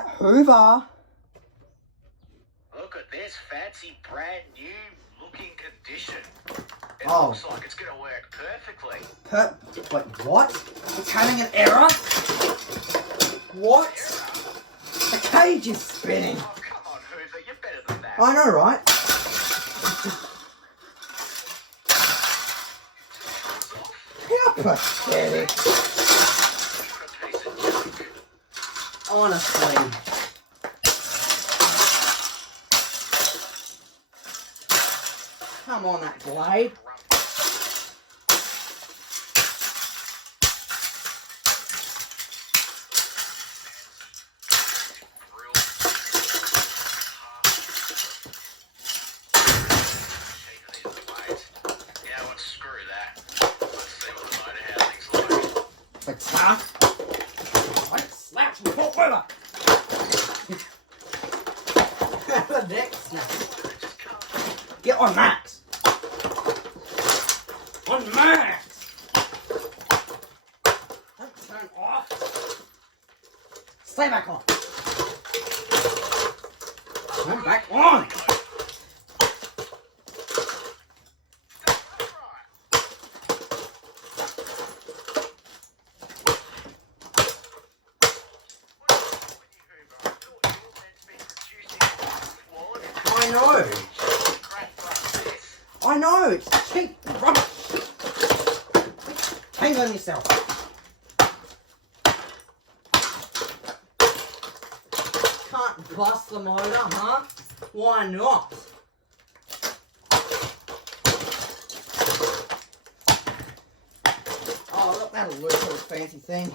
that Hoover. Look at this fancy brand new looking condition. It Oh. looks like it's going to work perfectly. Wait, what? It's having an error? What? The cage is spinning. Oh, come on, Hoover, you're better than that. I know, right? How pathetic. What a piece of junk. Honestly. Come on, that blade. The tough. Right, slaps me all over. The neck snap. Get on max. On max. Don't turn off. Stay back on. Turn back on. I know. I know, it's cheap rubbish. Hang on yourself. Can't bust the motor, huh? Why not? Oh, look, that'll work for a fancy thing.